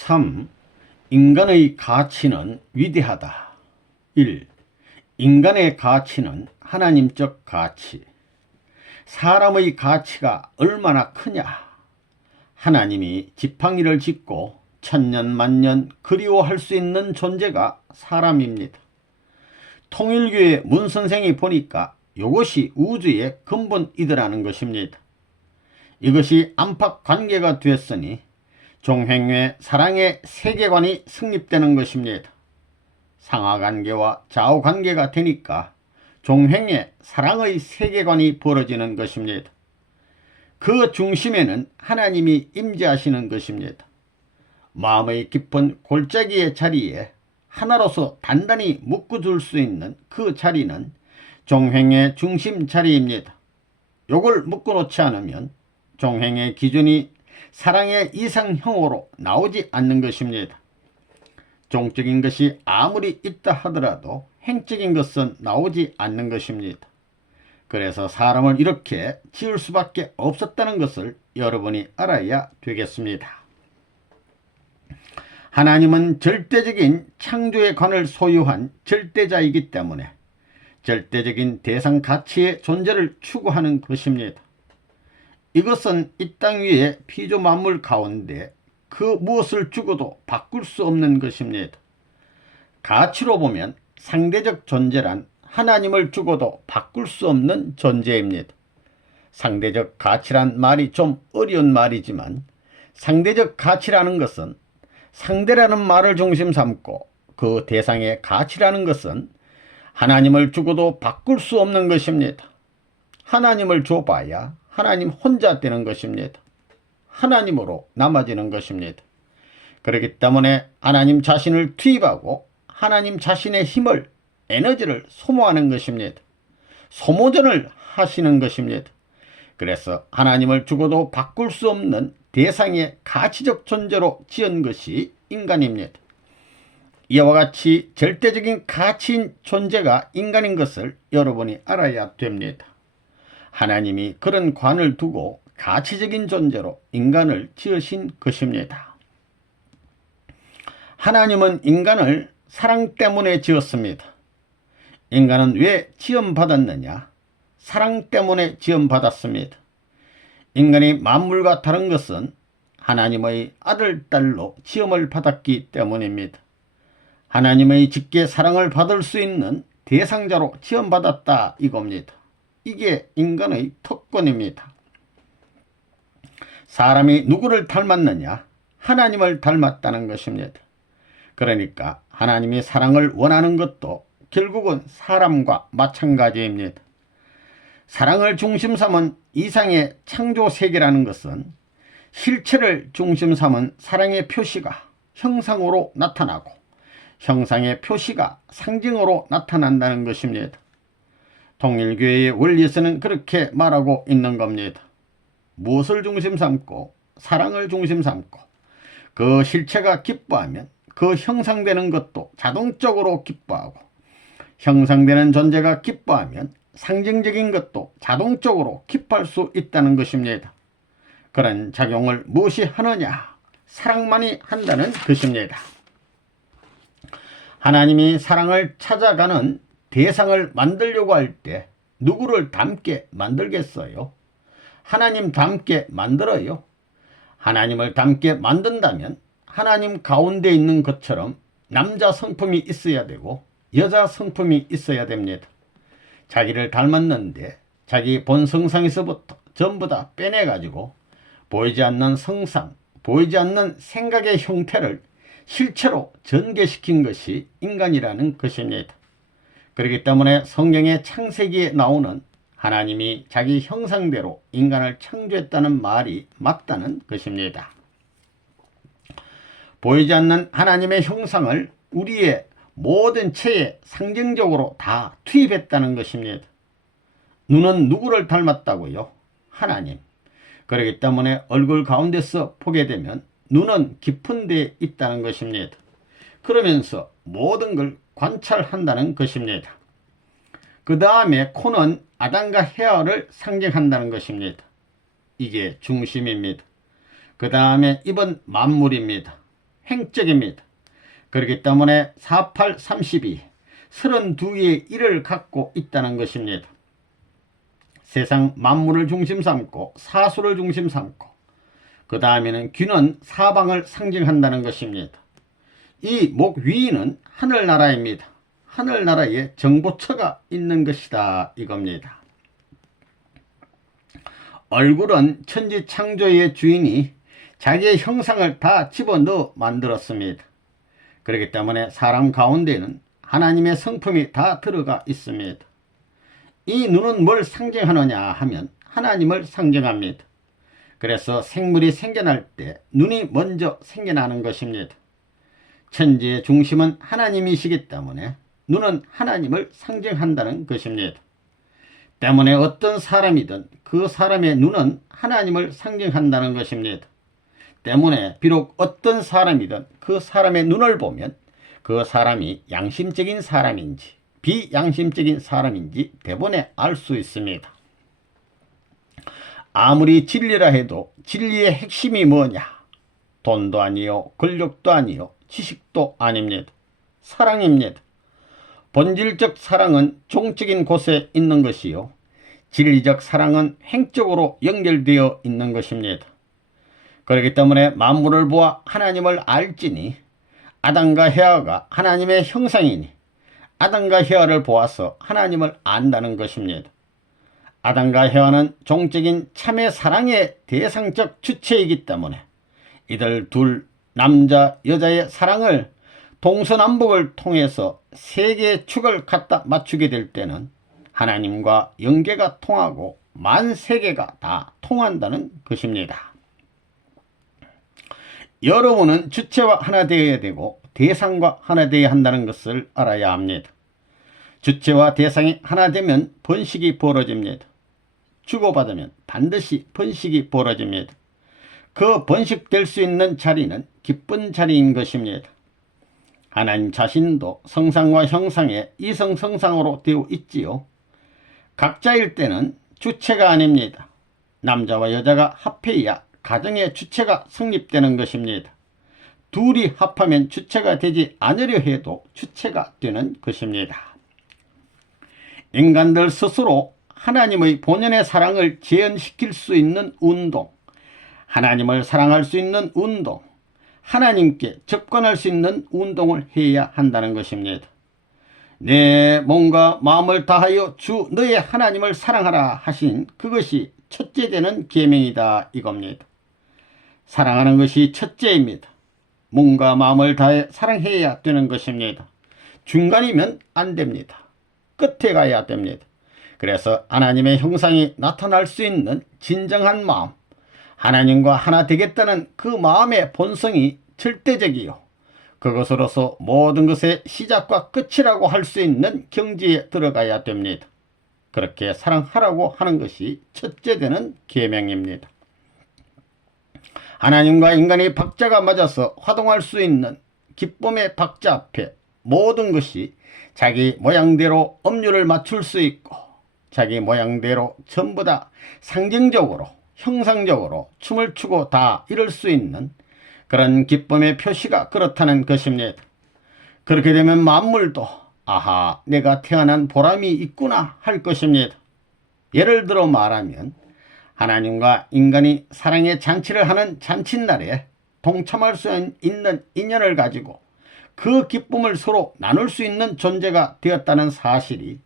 3. 인간의 가치는 위대하다. 1. 인간의 가치는 하나님적 가치. 사람의 가치가 얼마나 크냐? 하나님이 지팡이를 짚고 천년만년 그리워할 수 있는 존재가 사람입니다. 통일교의 문선생이 보니까 이것이 우주의 근본이더라는 것입니다. 이것이 안팎관계가 되었으니 종횡의 사랑의 세계관이 성립되는 것입니다. 상하관계와 좌우관계가 되니까 종횡의 사랑의 세계관이 벌어지는 것입니다. 그 중심에는 하나님이 임재하시는 것입니다. 마음의 깊은 골짜기의 자리에 하나로서 단단히 묶어둘 수 있는 그 자리는 종횡의 중심 자리입니다. 요걸 묶어놓지 않으면 종횡의 기준이 사랑의 이상형으로 나오지 않는 것입니다. 종적인 것이 아무리 있다 하더라도 행적인 것은 나오지 않는 것입니다. 그래서 사람을 이렇게 지을 수밖에 없었다는 것을 여러분이 알아야 되겠습니다. 하나님은 절대적인 창조의 관을 소유한 절대자이기 때문에 절대적인 대상 가치의 존재를 추구하는 것입니다. 이것은 이 땅 위에 피조 만물 가운데 그 무엇을 주고도 바꿀 수 없는 것입니다. 가치로 보면 상대적 존재란 하나님을 주고도 바꿀 수 없는 존재입니다. 상대적 가치란 말이 좀 어려운 말이지만 상대적 가치라는 것은 상대라는 말을 중심 삼고 그 대상의 가치라는 것은 하나님을 주고도 바꿀 수 없는 것입니다. 하나님을 줘봐야 하나님 혼자 되는 것입니다. 하나님으로 남아지는 것입니다. 그렇기 때문에 하나님 자신을 투입하고 하나님 자신의 힘을, 에너지를 소모하는 것입니다. 소모전을 하시는 것입니다. 그래서 하나님을 주고도 바꿀 수 없는 대상의 가치적 존재로 지은 것이 인간입니다. 이와 같이 절대적인 가치인 존재가 인간인 것을 여러분이 알아야 됩니다. 하나님이 그런 관을 두고 가치적인 존재로 인간을 지으신 것입니다. 하나님은 인간을 사랑 때문에 지었습니다. 인간은 왜 지음받았느냐? 사랑 때문에 지음받았습니다. 인간이 만물과 다른 것은 하나님의 아들, 딸로 지음을 받았기 때문입니다. 하나님의 직계 사랑을 받을 수 있는 대상자로 지음받았다 이겁니다. 이게 인간의 특권입니다. 사람이 누구를 닮았느냐? 하나님을 닮았다는 것입니다. 그러니까 하나님이 사랑을 원하는 것도 결국은 사람과 마찬가지입니다. 사랑을 중심 삼은 이상의 창조세계라는 것은 실체를 중심 삼은 사랑의 표시가 형상으로 나타나고 형상의 표시가 상징으로 나타난다는 것입니다. 통일교회의 원리에서는 그렇게 말하고 있는 겁니다. 무엇을 중심 삼고 사랑을 중심 삼고 그 실체가 기뻐하면 그 형상되는 것도 자동적으로 기뻐하고 형상되는 존재가 기뻐하면 상징적인 것도 자동적으로 기뻐할 수 있다는 것입니다. 그런 작용을 무엇이 하느냐? 사랑만이 한다는 것입니다. 하나님이 사랑을 찾아가는 대상을 만들려고 할 때 누구를 닮게 만들겠어요? 하나님 닮게 만들어요. 하나님을 닮게 만든다면 하나님 가운데 있는 것처럼 남자 성품이 있어야 되고 여자 성품이 있어야 됩니다. 자기를 닮았는데 자기 본성상에서부터 전부 다 빼내가지고 보이지 않는 성상, 보이지 않는 생각의 형태를 실체로 전개시킨 것이 인간이라는 것입니다. 그렇기 때문에 성경의 창세기에 나오는 하나님이 자기 형상대로 인간을 창조했다는 말이 맞다는 것입니다. 보이지 않는 하나님의 형상을 우리의 모든 체에 상징적으로 다 투입했다는 것입니다. 눈은 누구를 닮았다고요? 하나님. 그렇기 때문에 얼굴 가운데서 보게 되면 눈은 깊은 데에 있다는 것입니다. 그러면서 모든 걸 관찰한다는 것입니다. 그 다음에 코는 아담과 헤아를 상징한다는 것입니다. 이게 중심입니다. 그 다음에 입은 만물입니다. 행적입니다. 그렇기 때문에 48, 32, 32개의 일을 갖고 있다는 것입니다. 세상 만물을 중심 삼고 사수를 중심 삼고 그 다음에는 귀는 사방을 상징한다는 것입니다. 이 목 위는 하늘나라입니다. 하늘나라에 정보처가 있는 것이다 이겁니다. 얼굴은 천지창조의 주인이 자기의 형상을 다 집어넣어 만들었습니다. 그렇기 때문에 사람 가운데는 하나님의 성품이 다 들어가 있습니다. 이 눈은 뭘 상징하느냐 하면 하나님을 상징합니다. 그래서 생물이 생겨날 때 눈이 먼저 생겨나는 것입니다. 천지의 중심은 하나님이시기 때문에 눈은 하나님을 상징한다는 것입니다. 때문에 어떤 사람이든 그 사람의 눈은 하나님을 상징한다는 것입니다. 때문에 비록 어떤 사람이든 그 사람의 눈을 보면 그 사람이 양심적인 사람인지 비양심적인 사람인지 대번에 알 수 있습니다. 아무리 진리라 해도 진리의 핵심이 뭐냐? 돈도 아니요, 권력도 아니요, 지식도 아닙니다. 사랑입니다. 본질적 사랑은 종적인 곳에 있는 것이요, 진리적 사랑은 행적으로 연결되어 있는 것입니다. 그렇기 때문에 만물을 보아 하나님을 알지니 아담과 헤아가 하나님의 형상이니 아담과 헤아를 보아서 하나님을 안다는 것입니다. 아담과 헤아는 종적인 참의 사랑의 대상적 주체이기 때문에 이들 둘 남자 여자의 사랑을 동서남북을 통해서 세 개의 축을 갖다 맞추게 될 때는 하나님과 영계가 통하고 만세계가 다 통한다는 것입니다. 여러분은 주체와 하나 되어야 되고 대상과 하나 되어야 한다는 것을 알아야 합니다. 주체와 대상이 하나 되면 번식이 벌어집니다. 주고받으면 반드시 번식이 벌어집니다. 그 번식될 수 있는 자리는 기쁜 자리인 것입니다. 하나님 자신도 성상과 형상의 이성성상으로 되어 있지요. 각자일 때는 주체가 아닙니다. 남자와 여자가 합해야 가정의 주체가 성립되는 것입니다. 둘이 합하면 주체가 되지 않으려 해도 주체가 되는 것입니다. 인간들 스스로 하나님의 본연의 사랑을 재현시킬 수 있는 운동, 하나님을 사랑할 수 있는 운동, 하나님께 접근할 수 있는 운동을 해야 한다는 것입니다. 내 몸과 마음을 다하여 주 너의 하나님을 사랑하라 하신 그것이 첫째 되는 계명이다 이겁니다. 사랑하는 것이 첫째입니다. 몸과 마음을 다해 사랑해야 되는 것입니다. 중간이면 안 됩니다. 끝에 가야 됩니다. 그래서 하나님의 형상이 나타날 수 있는 진정한 마음, 하나님과 하나 되겠다는 그 마음의 본성이 절대적이요, 그것으로서 모든 것의 시작과 끝이라고 할 수 있는 경지에 들어가야 됩니다. 그렇게 사랑하라고 하는 것이 첫째 되는 계명입니다. 하나님과 인간이 박자가 맞아서 화동할 수 있는 기쁨의 박자 앞에 모든 것이 자기 모양대로 음률을 맞출 수 있고 자기 모양대로 전부 다 상징적으로 형상적으로 춤을 추고 다 이룰 수 있는 그런 기쁨의 표시가 그렇다는 것입니다. 그렇게 되면 만물도 아하, 내가 태어난 보람이 있구나 할 것입니다. 예를 들어 말하면 하나님과 인간이 사랑의 잔치를 하는 잔칫날에 동참할 수 있는 인연을 가지고 그 기쁨을 서로 나눌 수 있는 존재가 되었다는 사실이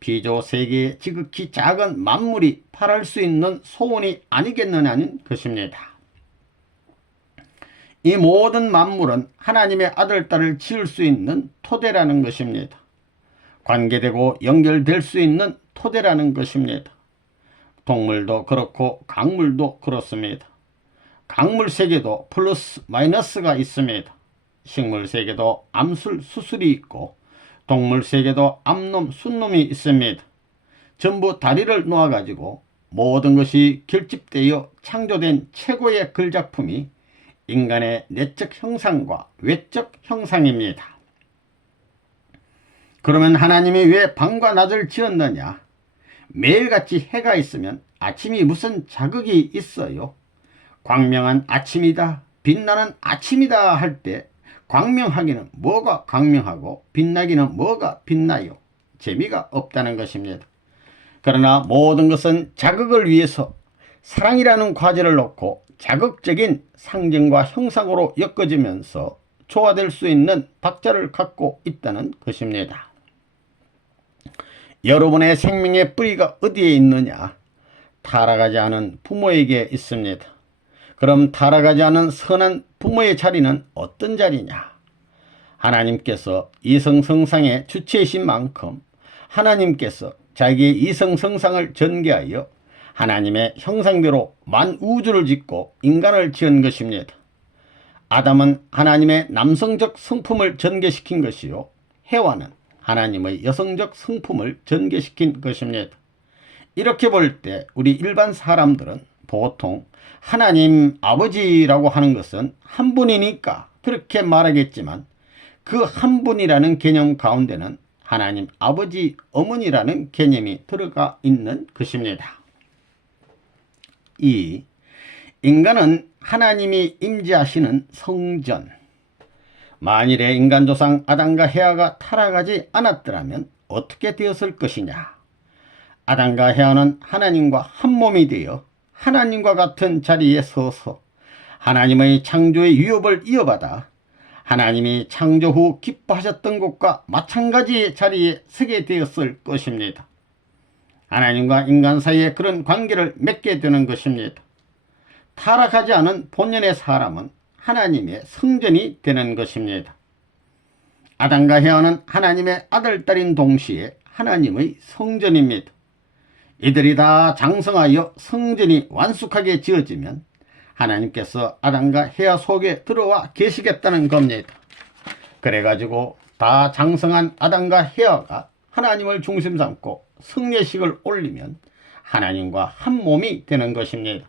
비조 세계의 지극히 작은 만물이 바랄 수 있는 소원이 아니겠느냐는 것입니다. 이 모든 만물은 하나님의 아들, 딸을 지을 수 있는 토대라는 것입니다. 관계되고 연결될 수 있는 토대라는 것입니다. 동물도 그렇고 강물도 그렇습니다. 강물 세계도 플러스 마이너스가 있습니다. 식물 세계도 암술, 수술이 있고 동물 세계도 암놈, 순놈이 있습니다. 전부 다리를 놓아가지고 모든 것이 결집되어 창조된 최고의 글작품이 인간의 내적 형상과 외적 형상입니다. 그러면 하나님이 왜 밤과 낮을 지었느냐? 매일같이 해가 있으면 아침이 무슨 자극이 있어요? 광명한 아침이다, 빛나는 아침이다 할 때 광명하기는 뭐가 광명하고 빛나기는 뭐가 빛나요? 재미가 없다는 것입니다. 그러나 모든 것은 자극을 위해서 사랑이라는 과제를 놓고 자극적인 상징과 형상으로 엮어지면서 조화될 수 있는 박자를 갖고 있다는 것입니다. 여러분의 생명의 뿌리가 어디에 있느냐? 타락하지 않은 부모에게 있습니다. 그럼 타락하지 않은 선한 부모의 자리는 어떤 자리냐? 하나님께서 이성성상의 주체이신 만큼 하나님께서 자기의 이성성상을 전개하여 하나님의 형상대로 만우주를 짓고 인간을 지은 것입니다. 아담은 하나님의 남성적 성품을 전개시킨 것이요, 해와는 하나님의 여성적 성품을 전개시킨 것입니다. 이렇게 볼 때 우리 일반 사람들은 보통 하나님 아버지라고 하는 것은 한 분이니까 그렇게 말하겠지만, 그 한 분이라는 개념 가운데는 하나님 아버지 어머니라는 개념이 들어가 있는 것입니다. 2. 인간은 하나님이 임재하시는 성전. 만일에 인간조상 아담과 헤아가 타락하지 않았더라면 어떻게 되었을 것이냐? 아담과 헤아는 하나님과 한 몸이 되어 하나님과 같은 자리에 서서 하나님의 창조의 위협을 이어받아 하나님이 창조 후 기뻐하셨던 것과 마찬가지의 자리에 서게 되었을 것입니다. 하나님과 인간 사이에 그런 관계를 맺게 되는 것입니다. 타락하지 않은 본연의 사람은 하나님의 성전이 되는 것입니다. 아담과 헤아는 하나님의 아들, 딸인 동시에 하나님의 성전입니다. 이들이 다 장성하여 성전이 완숙하게 지어지면 하나님께서 아담과 헤아 속에 들어와 계시겠다는 겁니다. 그래가지고 다 장성한 아담과 헤아가 하나님을 중심 삼고 성례식을 올리면 하나님과 한 몸이 되는 것입니다.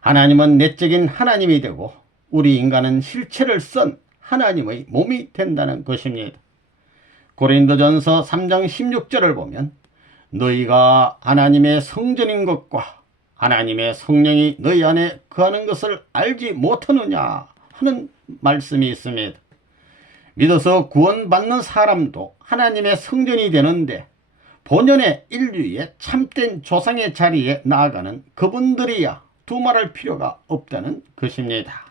하나님은 내적인 하나님이 되고 우리 인간은 실체를 쓴 하나님의 몸이 된다는 것입니다. 고린도전서 3장 16절을 보면 너희가 하나님의 성전인 것과 하나님의 성령이 너희 안에 거하는 것을 알지 못하느냐 하는 말씀이 있습니다. 믿어서 구원받는 사람도 하나님의 성전이 되는데 본연의 인류의 참된 조상의 자리에 나아가는 그분들이야 두말할 필요가 없다는 것입니다.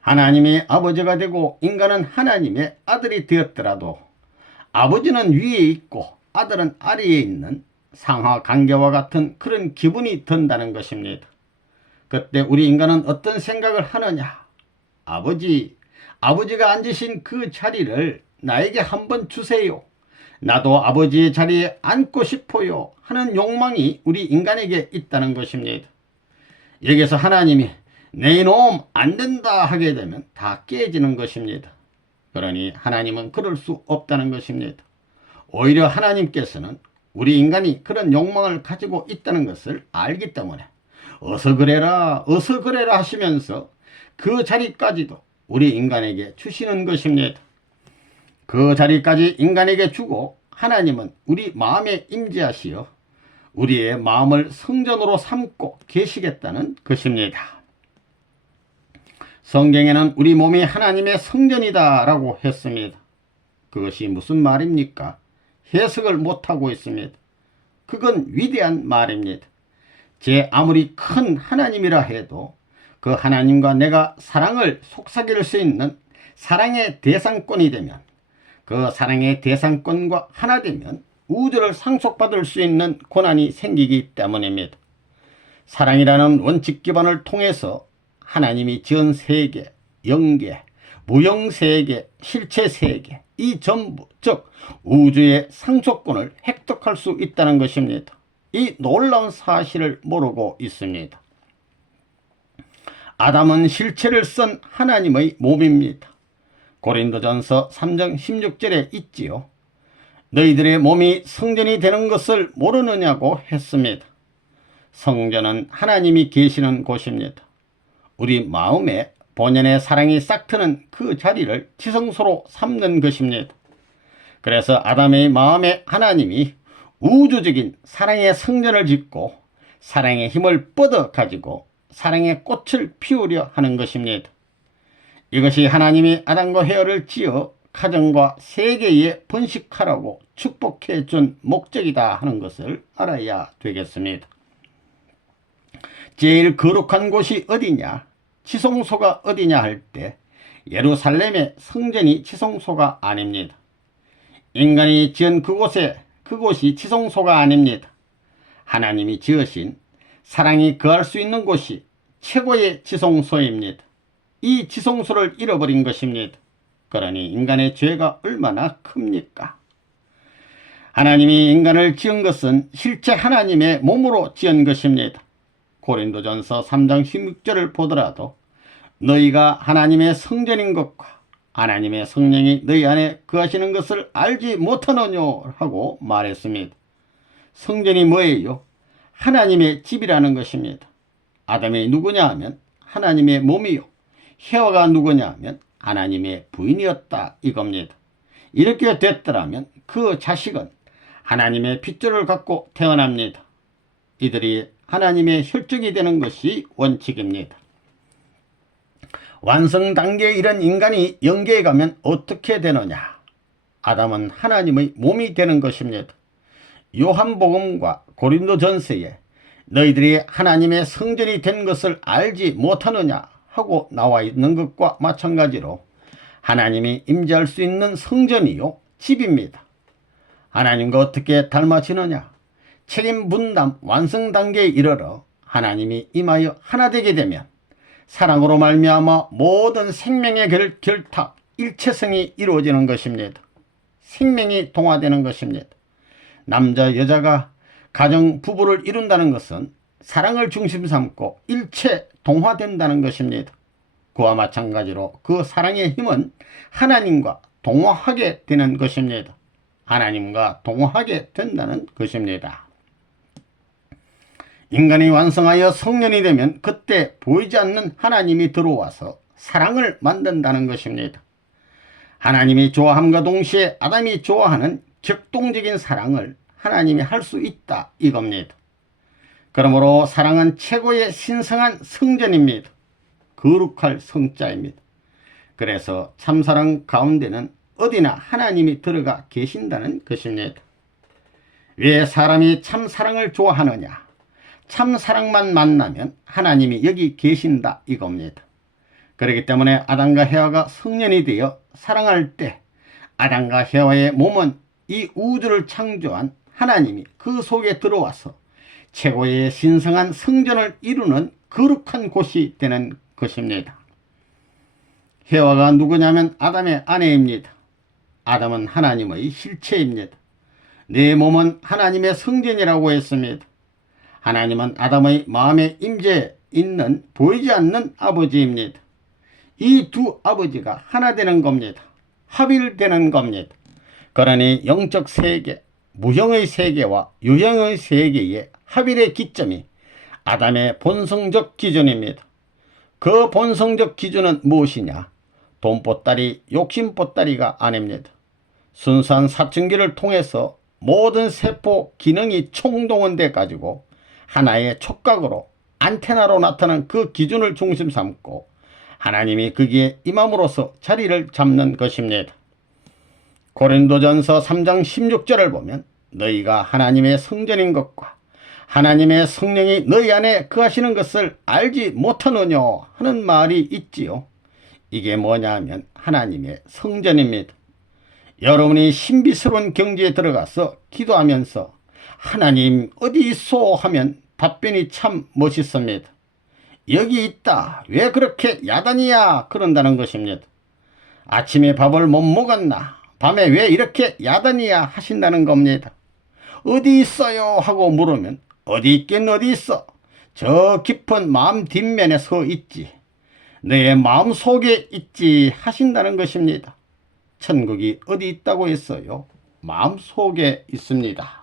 하나님이 아버지가 되고 인간은 하나님의 아들이 되었더라도 아버지는 위에 있고 아들은 아래에 있는 상하 관계와 같은 그런 기분이 든다는 것입니다. 그때 우리 인간은 어떤 생각을 하느냐? 아버지가 앉으신 그 자리를 나에게 한번 주세요. 나도 아버지의 자리에 앉고 싶어요 하는 욕망이 우리 인간에게 있다는 것입니다. 여기서 하나님이 내 이놈 안 된다 하게 되면 다 깨지는 것입니다. 그러니 하나님은 그럴 수 없다는 것입니다. 오히려 하나님께서는 우리 인간이 그런 욕망을 가지고 있다는 것을 알기 때문에 어서 그래라 하시면서 그 자리까지도 우리 인간에게 주시는 것입니다. 그 자리까지 인간에게 주고 하나님은 우리 마음에 임재하시어 우리의 마음을 성전으로 삼고 계시겠다는 것입니다. 성경에는 우리 몸이 하나님의 성전이다 라고 했습니다. 그것이 무슨 말입니까? 해석을 못하고 있습니다. 그건 위대한 말입니다. 제 아무리 큰 하나님이라 해도 그 하나님과 내가 사랑을 속삭일 수 있는 사랑의 대상권이 되면, 그 사랑의 대상권과 하나 되면 우주를 상속받을 수 있는 권한이 생기기 때문입니다. 사랑이라는 원칙 기반을 통해서 하나님이 지은 세계, 영계, 무형세계, 실체세계, 이 전부, 즉 우주의 상속권을 획득할 수 있다는 것입니다. 이 놀라운 사실을 모르고 있습니다. 아담은 실체를 쓴 하나님의 몸입니다. 고린도전서 3장 16절에 있지요. 너희들의 몸이 성전이 되는 것을 모르느냐고 했습니다. 성전은 하나님이 계시는 곳입니다. 우리 마음에 본연의 사랑이 싹트는 그 자리를 지성소로 삼는 것입니다. 그래서 아담의 마음에 하나님이 우주적인 사랑의 성전을 짓고 사랑의 힘을 뻗어 가지고 사랑의 꽃을 피우려 하는 것입니다. 이것이 하나님이 아담과 헤어를 지어 가정과 세계에 번식하라고 축복해 준 목적이다 하는 것을 알아야 되겠습니다. 제일 거룩한 곳이 어디냐? 지성소가 어디냐 할 때 예루살렘의 성전이 지성소가 아닙니다. 인간이 지은 그곳이 지성소가 아닙니다. 하나님이 지으신 사랑이 거할 수 있는 곳이 최고의 지성소입니다. 이 지성소를 잃어버린 것입니다. 그러니 인간의 죄가 얼마나 큽니까? 하나님이 인간을 지은 것은 실제 하나님의 몸으로 지은 것입니다. 고린도전서 3장 16절을 보더라도 너희가 하나님의 성전인 것과 하나님의 성령이 너희 안에 거하시는 것을 알지 못하느뇨 하고 말했습니다. 성전이 뭐예요? 하나님의 집이라는 것입니다. 아담이 누구냐 하면 하나님의 몸이요. 헤와가 누구냐 하면 하나님의 부인이었다 이겁니다. 이렇게 됐더라면 그 자식은 하나님의 핏줄을 갖고 태어납니다. 이들이 하나님의 혈족이 되는 것이 원칙입니다. 완성 단계에 이른 인간이 영계에 가면 어떻게 되느냐? 아담은 하나님의 몸이 되는 것입니다. 요한복음과 고린도전서에 너희들이 하나님의 성전이 된 것을 알지 못하느냐 하고 나와 있는 것과 마찬가지로 하나님이 임재할 수 있는 성전이요 집입니다. 하나님과 어떻게 닮아지느냐? 책임 분담 완성 단계에 이르러 하나님이 임하여 하나 되게 되면 사랑으로 말미암아 모든 생명의 결탁 일체성이 이루어지는 것입니다. 생명이 동화되는 것입니다. 남자 여자가 가정 부부를 이룬다는 것은 사랑을 중심 삼고 일체 동화된다는 것입니다. 그와 마찬가지로 그 사랑의 힘은 하나님과 동화하게 되는 것입니다. 하나님과 동화하게 된다는 것입니다. 인간이 완성하여 성년이 되면 그때 보이지 않는 하나님이 들어와서 사랑을 만든다는 것입니다. 하나님이 좋아함과 동시에 아담이 좋아하는 격동적인 사랑을 하나님이 할 수 있다 이겁니다. 그러므로 사랑은 최고의 신성한 성전입니다. 거룩할 성자입니다. 그래서 참사랑 가운데는 어디나 하나님이 들어가 계신다는 것입니다. 왜 사람이 참사랑을 좋아하느냐? 참사랑만 만나면 하나님이 여기 계신다 이겁니다. 그렇기 때문에 아담과 헤와가 성년이 되어 사랑할 때 아담과 헤와의 몸은 이 우주를 창조한 하나님이 그 속에 들어와서 최고의 신성한 성전을 이루는 거룩한 곳이 되는 것입니다. 헤와가 누구냐면 아담의 아내입니다. 아담은 하나님의 실체입니다. 내 몸은 하나님의 성전이라고 했습니다. 하나님은 아담의 마음에 임재 있는 보이지 않는 아버지입니다. 이 두 아버지가 하나 되는 겁니다. 합일되는 겁니다. 그러니 영적 세계, 무형의 세계와 유형의 세계의 합일의 기점이 아담의 본성적 기준입니다. 그 본성적 기준은 무엇이냐? 돈보따리, 욕심보따리가 아닙니다. 순수한 사춘기를 통해서 모든 세포 기능이 총동원돼 가지고 하나의 촉각으로 안테나로 나타난 그 기준을 중심 삼고 하나님이 거기에 임함으로써 자리를 잡는 것입니다. 고린도전서 3장 16절을 보면 너희가 하나님의 성전인 것과 하나님의 성령이 너희 안에 거하시는 것을 알지 못하느뇨 하는 말이 있지요. 이게 뭐냐 하면 하나님의 성전입니다. 여러분이 신비스러운 경지에 들어가서 기도하면서 하나님 어디 있소 하면 답변이 참 멋있습니다. 여기 있다. 왜 그렇게 야단이야? 그런다는 것입니다. 아침에 밥을 못 먹었나? 밤에 왜 이렇게 야단이야? 하신다는 겁니다. 어디 있어요? 하고 물으면 어디 있긴 어디 있어? 저 깊은 마음 뒷면에 서 있지. 내 마음 속에 있지 하신다는 것입니다. 천국이 어디 있다고 했어요? 마음 속에 있습니다.